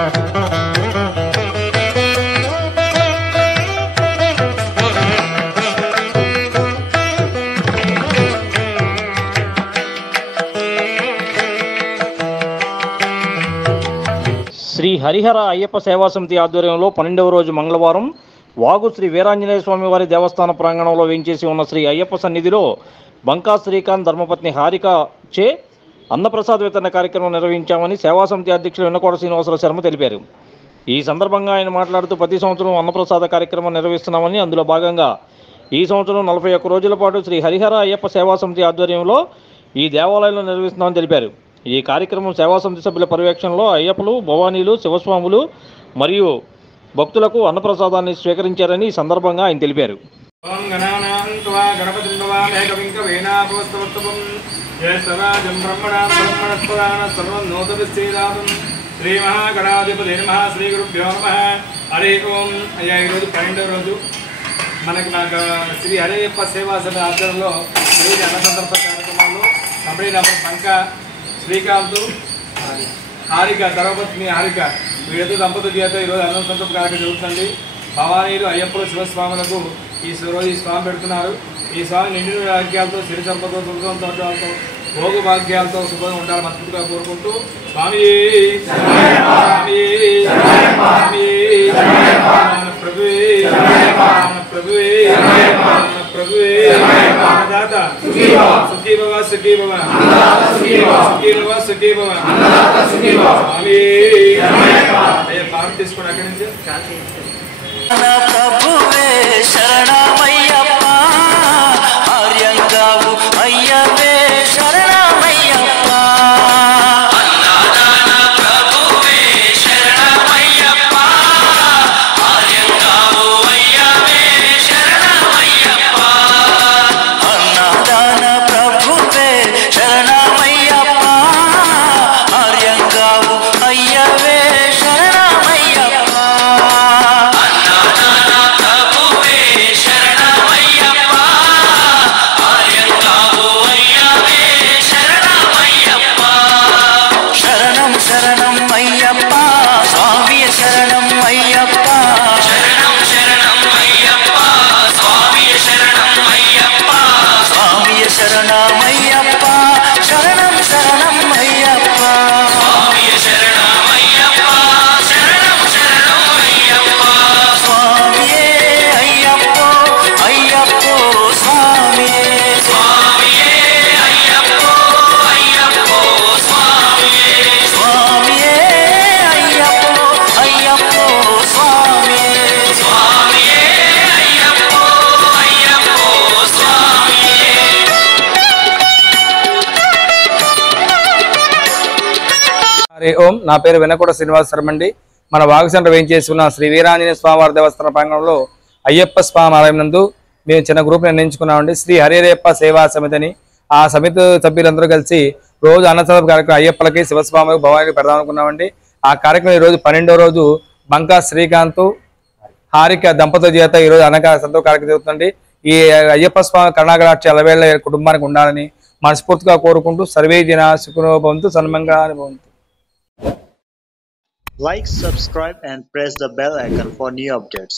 శ్రీ హరిహర అయ్యప్ప సేవా సమితి ఆధ్వర్యంలో 12వ రోజు మంగళవారం వాగు శ్రీ వీరాంజనేయ స్వామి వారి దేవస్థాన ప్రాంగణంలో వేంచేసి ఉన్న శ్రీ అయ్యప్ప సన్నిధిలో బంకా శ్రీకాంత్ ధర్మపత్ని హారిక చే అన్నప్రసాద వితరణ కార్యక్రమం నిర్వహించామని సేవా సమితి అధ్యక్షులు వెన్నకోట శ్రీనివాసరావు శర్మ తెలిపారు. ఈ సందర్భంగా ఆయన మాట్లాడుతూ ప్రతి సంవత్సరం అన్నప్రసాద కార్యక్రమం నిర్వహిస్తున్నామని, అందులో భాగంగా ఈ సంవత్సరం 41 రోజుల పాటు శ్రీ హరిహర అయ్యప్ప సేవా సమితి ఆధ్వర్యంలో ఈ దేవాలయంలో నిర్వహిస్తున్నామని తెలిపారు. ఈ కార్యక్రమం సేవా సమితి సభ్యుల పర్యవేక్షణలో అయ్యప్పలు, భవానీలు, శివస్వాములు మరియు భక్తులకు అన్నప్రసాదాన్ని స్వీకరించారని ఈ సందర్భంగా ఆయన తెలిపారు. శ్రీ మహాగణాధిపతి నమః. శ్రీ గురుభ్యో నమః. హరి ఓం. అయ్యా ఈరోజు 12వ రోజు మనకు శ్రీ హరియప్ప సేవా సమితి ఆధ్వర్యంలో ఈరోజు అన్న సందర్భ కార్యక్రమాల్లో కంపెనీ డాక్టర్ బంకా శ్రీకాంత్ హారిక ధర్మపత్ని హారిక వీళ్ళతో దంపతుల చేత ఈరోజు అన్న సందర్భ కార్యక్రమం జరుగుతుంది. భవానీలు, అయ్యప్పలు, శివస్వాములకు ఈ రోజు ఈ స్వామి పెడుతున్నారు. ఈ స్వామి నిండిన భాగ్యాలతో, సిరి సంపదతో, సుఖంతో, భోగ భాగ్యాలతో శుభంగా ఉండాలని మనస్ఫూర్తిగా కోరుకుంటూ స్వామి ప్రభువే ప్రభువే దాత సుఖీ భవ సుఖీ భవ సుఖీ భవ సుఖీ భవ స్వామి. అయ్యా పాట తీసుకోండి అక్కడి నుంచి. ప్రభువే శరణమయ్యప్ప ఆర్యంగావు అయ్యవే శరణమయ్యప్ప అన్నదాన ప్రభువే శరణమయ్యప్ప ఆర్యంగావు అయ్యవే శరణమయ్యప్ప అన్నదాన ప్రభువే శరణమయ్యప్ప ఆర్యంగావు అయ్యవే శరణమయ్యప్ప హరి ఓం. నా పేరు వెన్నకోట శ్రీనివాసరావు అండి. మన వాగు సెంటర్ వేయించేసి ఉన్న శ్రీ వీరాంజనేయ స్వామివారి దేవస్థాన ప్రాంగణంలో అయ్యప్ప స్వామి ఆలయం నందు మేము చిన్న గ్రూప్ నిర్ణయించుకున్నామండి. శ్రీ హరిహరయ్యప్ప సేవా సమితిని. ఆ సమితి సభ్యులందరూ కలిసి రోజు అన్నదాన కార్యక్రమం అయ్యప్పలకి, శివస్వామికి, భవానికి పెడదాం అనుకున్నామండి. ఆ కార్యక్రమం ఈరోజు 12వ రోజు బంకా శ్రీకాంత్ హారిక దంపతుల చేత ఈరోజు సంతో కార్యక్రమం జరుగుతుంది. ఈ అయ్యప్ప స్వామి కరుణాకటాక్ష ఎల్లవేళ కుటుంబానికి ఉండాలని మనస్ఫూర్తిగా కోరుకుంటూ సర్వే జన సుఖినో భవంతు, సన్మంగళాని భవంతు. Like, subscribe and press the bell icon for new updates.